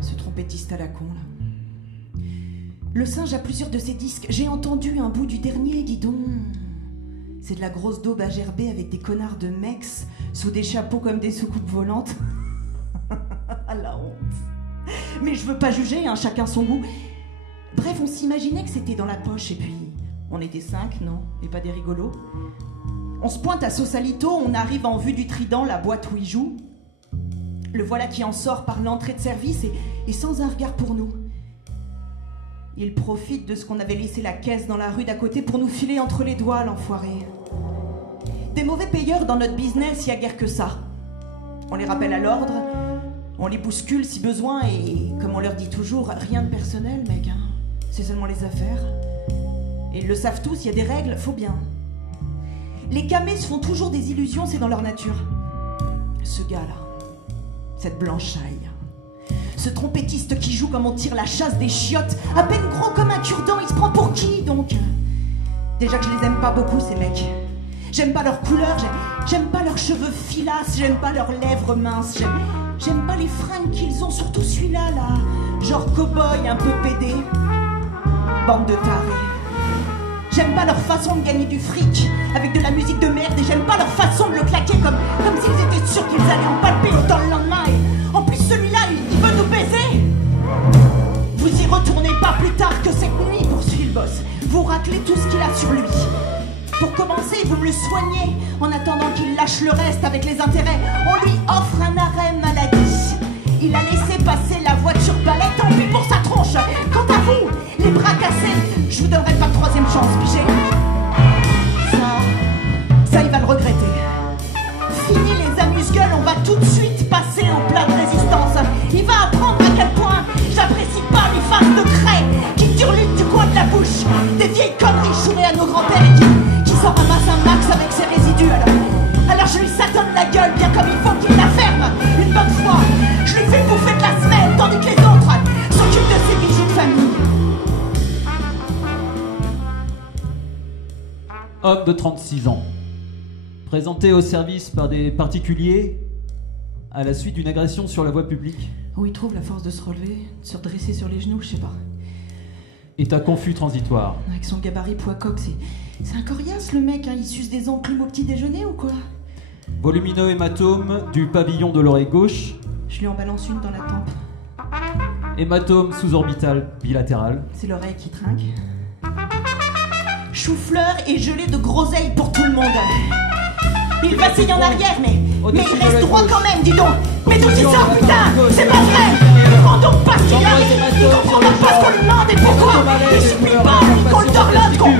Ce trompettiste à la con, là. Le singe a plusieurs de ses disques. J'ai entendu un bout du dernier, dis donc. C'est de la grosse daube à gerber avec des connards de mecs sous des chapeaux comme des soucoupes volantes. La honte. Mais je veux pas juger, hein, chacun son goût. Bref, on s'imaginait que c'était dans la poche et puis... On était 5, non? Et pas des rigolos. On se pointe à Sausalito, on arrive en vue du Trident, la boîte où il joue. Le voilà qui en sort par l'entrée de service et sans un regard pour nous. Il profite de ce qu'on avait laissé la caisse dans la rue d'à côté pour nous filer entre les doigts, l'enfoiré. Des mauvais payeurs dans notre business, y a guère que ça. On les rappelle à l'ordre, on les bouscule si besoin et, comme on leur dit toujours, rien de personnel, mec, hein. C'est seulement les affaires. Et ils le savent tous, il y a des règles, faut bien. Les camés se font toujours des illusions, c'est dans leur nature. Ce gars-là, cette blanchaille, ce trompettiste qui joue comme on tire la chasse des chiottes, à peine gros comme un cure-dent, il se prend pour qui donc? Déjà que je les aime pas beaucoup ces mecs. J'aime pas leur couleur, j'aime pas leurs cheveux filasses, j'aime pas leurs lèvres minces, j'aime pas les fringues qu'ils ont, surtout celui-là là, genre cow-boy un peu pédé. Bande de tarés. J'aime pas leur façon de gagner du fric avec de la musique de merde et j'aime pas leur façon de le claquer comme s'ils étaient sûrs qu'ils allaient en palper autant le lendemain. Et en plus celui-là, il veut nous baiser. Vous y retournez pas plus tard que cette nuit, poursuit le boss. Vous raclez tout ce qu'il a sur lui. Pour commencer, vous me le soignez en attendant qu'il lâche le reste avec les intérêts. On lui offre un arrêt maladie. Il a laissé passer la voiture balai, tant pis pour sa tronche. Quant à vous, les bras cassés, je vous donnerai pas de troisième chance, pigé. Ça, il va le regretter. Fini les amuse-gueules, on va tout de suite passer en plat de résistance. Il va apprendre à quel point j'apprécie pas les faces de craie qui turlutent du coin de la bouche. Des vieilles conneries chourées à nos grands-pères et qui s'en ramassent un max avec ses résidus. Alors je lui satonne la gueule bien comme il faut qu'il la ferme. Une bonne fois, je lui fais bouffer de la semelle tandis que les autres s'occupent de ses bijoux de famille. Homme de 36 ans, présenté au service par des particuliers à la suite d'une agression sur la voie publique. Où il trouve la force de se relever, de se redresser sur les genoux, je sais pas. État confus transitoire. Avec son gabarit poids coq, c'est un coriace le mec, hein. Il suce des enclumes au petit déjeuner ou quoi? Volumineux hématome du pavillon de l'oreille gauche. Je lui en balance une dans la tempe. Hématome sous-orbital bilatéral. C'est l'oreille qui trinque. Chou-fleur et gelée de groseille pour tout le monde. Il vacille en arrière, mais il reste droit quand même, dis donc. Mais d'où il sort, putain? C'est pas vrai. Il comprend donc pas ce qu'il a. Il comprend donc pas ce qu'on lui demande et pourquoi. Il supplie pas qu'on le dorlote, qu'on